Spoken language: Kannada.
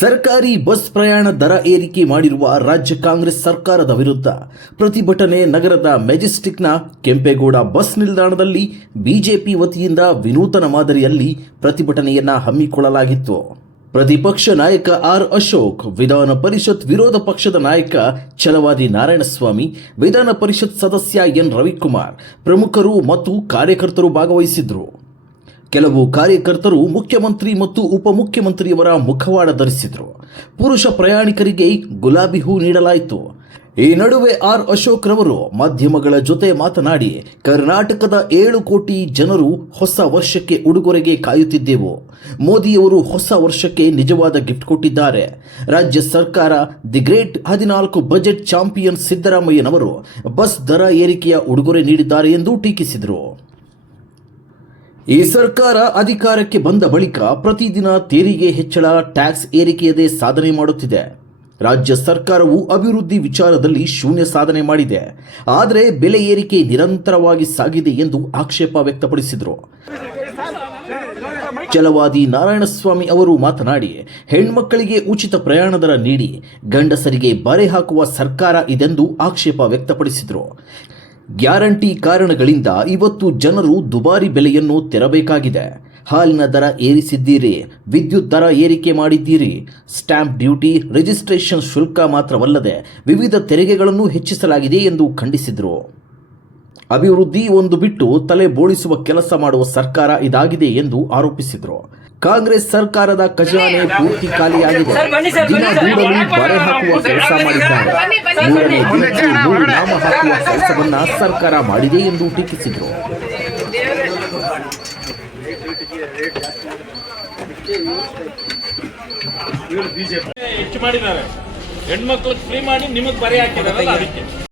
ಸರ್ಕಾರಿ ಬಸ್ ಪ್ರಯಾಣ ದರ ಏರಿಕೆ ಮಾಡಿರುವ ರಾಜ್ಯ ಕಾಂಗ್ರೆಸ್ ಸರ್ಕಾರದ ವಿರುದ್ಧ ಪ್ರತಿಭಟನೆ ನಗರದ ಮೆಜೆಸ್ಟಿಕ್ನ ಕೆಂಪೇಗೌಡ ಬಸ್ ನಿಲ್ದಾಣದಲ್ಲಿ ಬಿಜೆಪಿ ವತಿಯಿಂದ ವಿನೂತನ ಮಾದರಿಯಲ್ಲಿ ಪ್ರತಿಭಟನೆಯನ್ನ ಹಮ್ಮಿಕೊಳ್ಳಲಾಗಿತ್ತು. ಪ್ರತಿಪಕ್ಷ ನಾಯಕ ಆರ್ ಅಶೋಕ್, ವಿಧಾನ ಪರಿಷತ್ ವಿರೋಧ ಪಕ್ಷದ ನಾಯಕ ಛಲವಾದಿ ನಾರಾಯಣಸ್ವಾಮಿ, ವಿಧಾನ ಪರಿಷತ್ ಸದಸ್ಯ ಎನ್ ರವಿಕುಮಾರ್ ಪ್ರಮುಖರು ಮತ್ತು ಕಾರ್ಯಕರ್ತರು ಭಾಗವಹಿಸಿದ್ರು. ಕೆಲವು ಕಾರ್ಯಕರ್ತರು ಮುಖ್ಯಮಂತ್ರಿ ಮತ್ತು ಉಪಮುಖ್ಯಮಂತ್ರಿಯವರ ಮುಖವಾಡ ಧರಿಸಿದರು. ಪುರುಷ ಪ್ರಯಾಣಿಕರಿಗೆ ಗುಲಾಬಿ ಹೂ ನೀಡಲಾಯಿತು. ಈ ನಡುವೆ ಆರ್ ಅಶೋಕ್ ರವರು ಮಾಧ್ಯಮಗಳ ಜೊತೆ ಮಾತನಾಡಿ, ಕರ್ನಾಟಕದ ಏಳು ಕೋಟಿ ಜನರು ಹೊಸ ವರ್ಷಕ್ಕೆ ಉಡುಗೊರೆಗೆ ಕಾಯುತ್ತಿದ್ದೆವು. ಮೋದಿಯವರು ಹೊಸ ವರ್ಷಕ್ಕೆ ನಿಜವಾದ ಗಿಫ್ಟ್ ಕೊಟ್ಟಿದ್ದಾರೆ. ರಾಜ್ಯ ಸರ್ಕಾರ ದಿ ಗ್ರೇಟ್ ಹದಿನಾಲ್ಕು ಬಜೆಟ್ ಚಾಂಪಿಯನ್ ಸಿದ್ದರಾಮಯ್ಯನವರು ಬಸ್ ದರ ಏರಿಕೆಯ ಉಡುಗೊರೆ ನೀಡಿದ್ದಾರೆ ಎಂದು ಟೀಕಿಸಿದರು. ಈ ಸರ್ಕಾರ ಅಧಿಕಾರಕ್ಕೆ ಬಂದ ಬಳಿಕ ಪ್ರತಿದಿನ ತೆರಿಗೆ ಹೆಚ್ಚಳ, ಟ್ಯಾಕ್ಸ್ ಏರಿಕೆಯದೇ ಸಾಧನೆ ಮಾಡುತ್ತಿದೆ. ರಾಜ್ಯ ಸರ್ಕಾರವು ಅಭಿವೃದ್ಧಿ ವಿಚಾರದಲ್ಲಿ ಶೂನ್ಯ ಸಾಧನೆ ಮಾಡಿದೆ. ಆದರೆ ಬೆಲೆ ಏರಿಕೆ ನಿರಂತರವಾಗಿ ಸಾಗಿದೆ ಎಂದು ಆಕ್ಷೇಪ ವ್ಯಕ್ತಪಡಿಸಿದರು. ಚಲವಾದಿ ನಾರಾಯಣಸ್ವಾಮಿ ಅವರು ಮಾತನಾಡಿ, ಹೆಣ್ಮಕ್ಕಳಿಗೆ ಉಚಿತ ಪ್ರಯಾಣ ದರ ನೀಡಿ ಗಂಡಸರಿಗೆ ಬರೆ ಹಾಕುವ ಸರ್ಕಾರ ಇದೆಂದು ಆಕ್ಷೇಪ ವ್ಯಕ್ತಪಡಿಸಿದರು. ಗ್ಯಾರಂಟಿ ಕಾರಣಗಳಿಂದ ಇವತ್ತು ಜನರು ದುಬಾರಿ ಬೆಲೆಯನ್ನು ತೆರಬೇಕಾಗಿದೆ. ಹಾಲಿನ ದರ ಏರಿಸಿದ್ದೀರಿ, ವಿದ್ಯುತ್ ದರ ಏರಿಕೆ ಮಾಡಿದ್ದೀರಿ. ಸ್ಟ್ಯಾಂಪ್ ಡ್ಯೂಟಿ, ರಿಜಿಸ್ಟ್ರೇಷನ್ ಶುಲ್ಕ ಮಾತ್ರವಲ್ಲದೆ ವಿವಿಧ ತೆರಿಗೆಗಳನ್ನು ಹೆಚ್ಚಿಸಲಾಗಿದೆ ಎಂದು ಖಂಡಿಸಿದರು. ಅಭಿವೃದ್ಧಿ ಒಂದು ಬಿಟ್ಟು ತಲೆ ಬೋಳಿಸುವ ಕೆಲಸ ಮಾಡುವ ಸರ್ಕಾರ ಇದಾಗಿದೆ ಎಂದು ಆರೋಪಿಸಿದರು. ಕಾಂಗ್ರೆಸ್ ಸರ್ಕಾರದ ಖಜಾನೆ ಪೂರ್ತಿ ಖಾಲಿಯಾಗಿದೆ. ದಿನ ಬರೆ ಹಾಕುವ ಕೆಲಸ ಮಾಡಿದ್ದಾರೆ. ಮೂರನೇ ದಿನಕ್ಕೆ ಮೂರು ನಾಮ ಹಾಕುವ ಕೆಲಸವನ್ನ ಸರ್ಕಾರ ಮಾಡಿದೆ ಎಂದು ಟೀಕಿಸಿದರು. ಹೆಚ್ಚು ಮಾಡಿದ್ದಾರೆ. ಹೆಣ್ಮಕ್ಳಿಗೆ ಫ್ರೀ ಮಾಡಿ ನಿಮಗೆ ಬರೆ ಹಾಕಿದ್ದಾರೆ ಅದಕ್ಕೆ.